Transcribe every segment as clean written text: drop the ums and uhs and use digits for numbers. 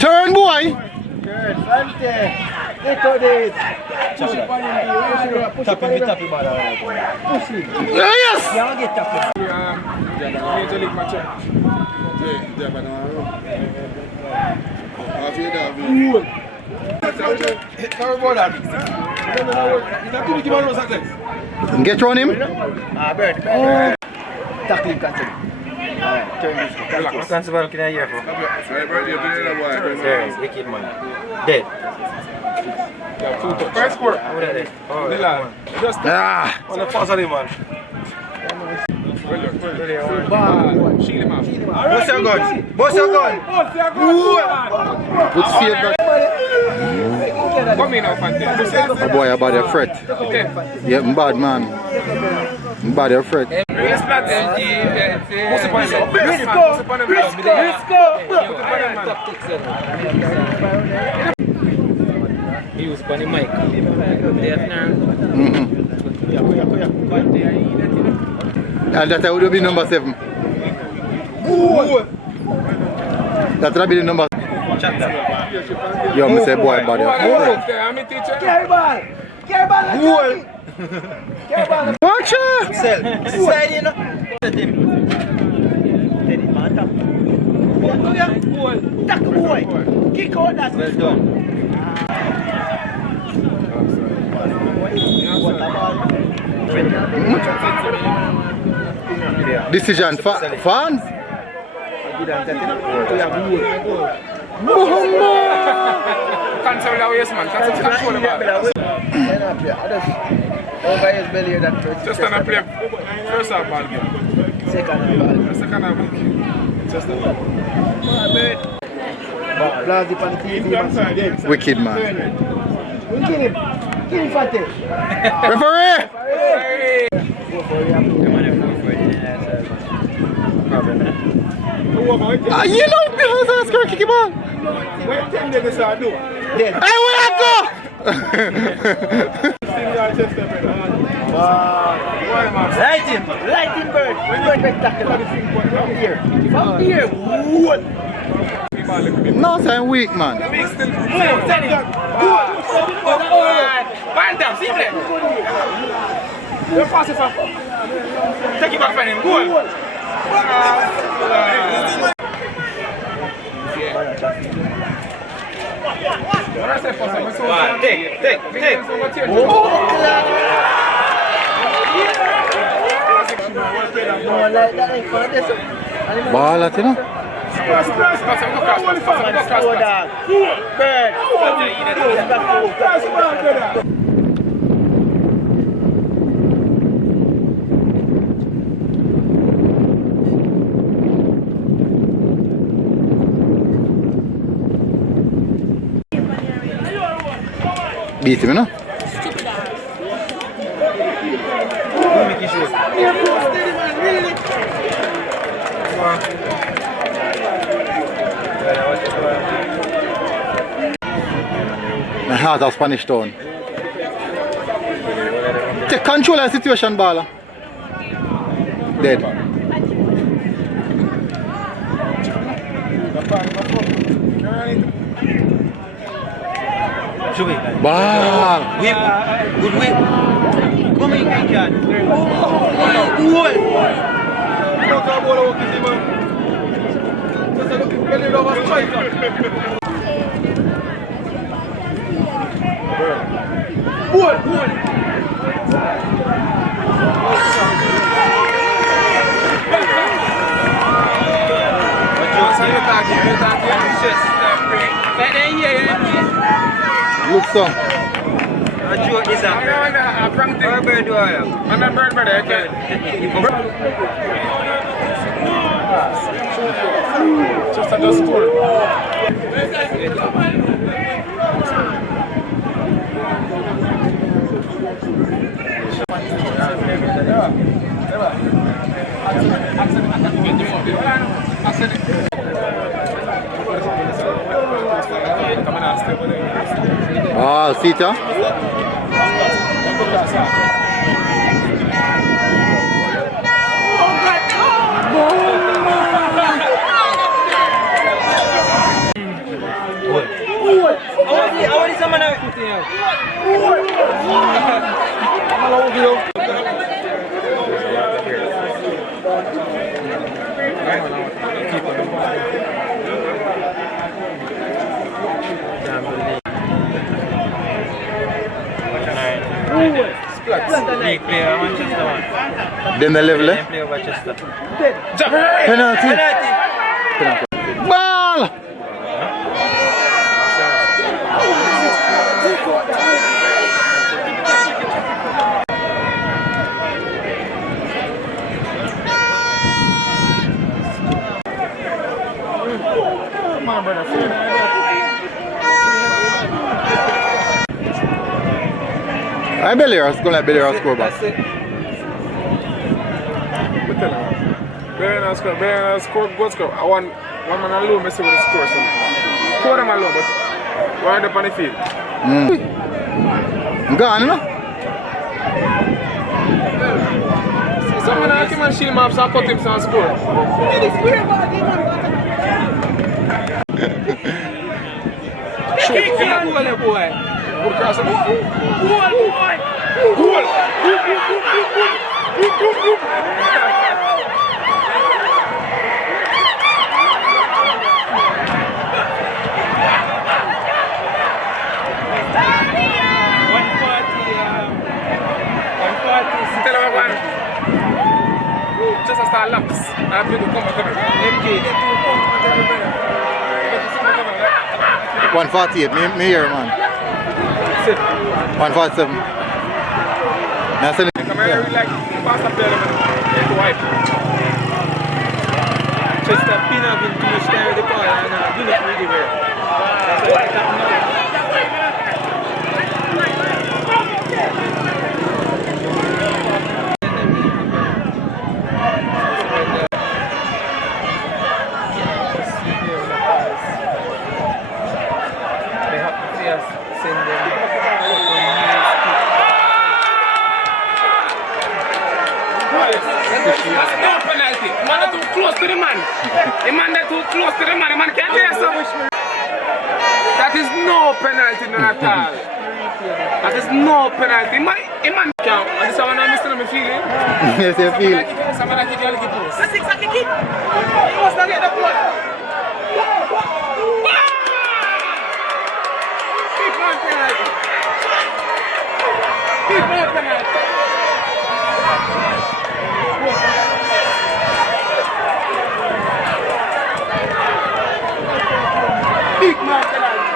Turn, boy! Turn, Fante! Ito din! Push it pa rin, push it pa rin. Push it! Yes! Yang get tapping. Major League match. Dia apa nama lu? Afia dah. Tahu bola. Kita tu gimana sukses? Get on him. Bird. Tackling cancel. Turn this. Cancel baru kena air bro. Saya bird dia tu dah buat. Serious, wicked man. Dead. First score. What are they? Oh, Nila. Just Ah! on the fast on him man. shield him off. Boss your gun. Boss your gun. Good save that. Come in now, Fante. Oh boy, about your fret. Yeah, I'm bad man. I'm bad your fret. Let's plant MG. He was funny mic. And that would be number 7. That would be the number. Yo, me say boy, body. Carry ball! Carry ball! Carry ball! Watch out! Sell. Slide in. Tack boy! Kick out that! Well done. Decision fans? Cancel the yes man. Cancel control the ball. Over his belly that Just stand and play first half ball game. second ball. Second half ball game. Just stand. Blast it on the TV, man. Wicked man. Kill him. Kill him, Fante. Referee! Ah, you know, because I kick him on. Wait 10 days I do. Dead. Hey, where I go? Light him. Light him, bird. Spectacular. From here. What? No, I'm weak, man. Send him. Bandam, simple. You pass it up. Take it back from him. Goal. Take. No, like that ain't for this. Ball at you know? Bird. Beat him, you know? The heart of Spanish Town. Take control of the situation, Bala. Dead. Ball. Whip. Good whip. Come in, Ken. Look so. A joke is a bird do I I'm a bird, brother. Okay. Just at the school. Ah, Sita. League player, Manchester one. Then the level, They play Manchester. Penalty. Penalty. Ball. I Belair, it's going to Belair score back. Belair score, good score. I want one man alone, I see with the score. So, two of them alone, but one up on the field. Gone, you know? Someone else can shield him up, so I cut him some score. Shoot, boy. Good cross. Just a star laps. I'm going to come back. MJ. 148, me here, man. 147. Now, send it. Come here, we like pass up there, man. To wipe. Just a pin up in too much time with the ball and do not really well. That's what happened. That's no penalty. Man are too close to the man. The man that too close to the man. The man can't do so. That is no penalty, none at all. That is no penalty. Man can't. This is what I'm missing my feeling. Yes, you feel. Someone like it, that's exactly it. He must not get the ball. Big man penalty. Big man penalty. Big man penalty.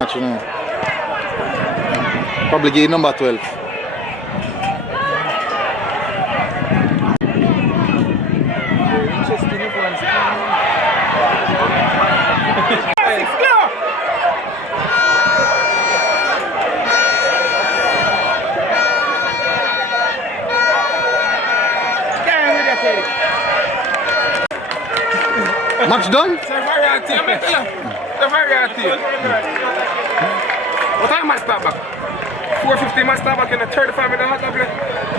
Match now. Probably game number 12. Match done? It's a variety, I'm telling you. It's a variety. What time I start back? 4:50 I start back in the 35 minute hot play.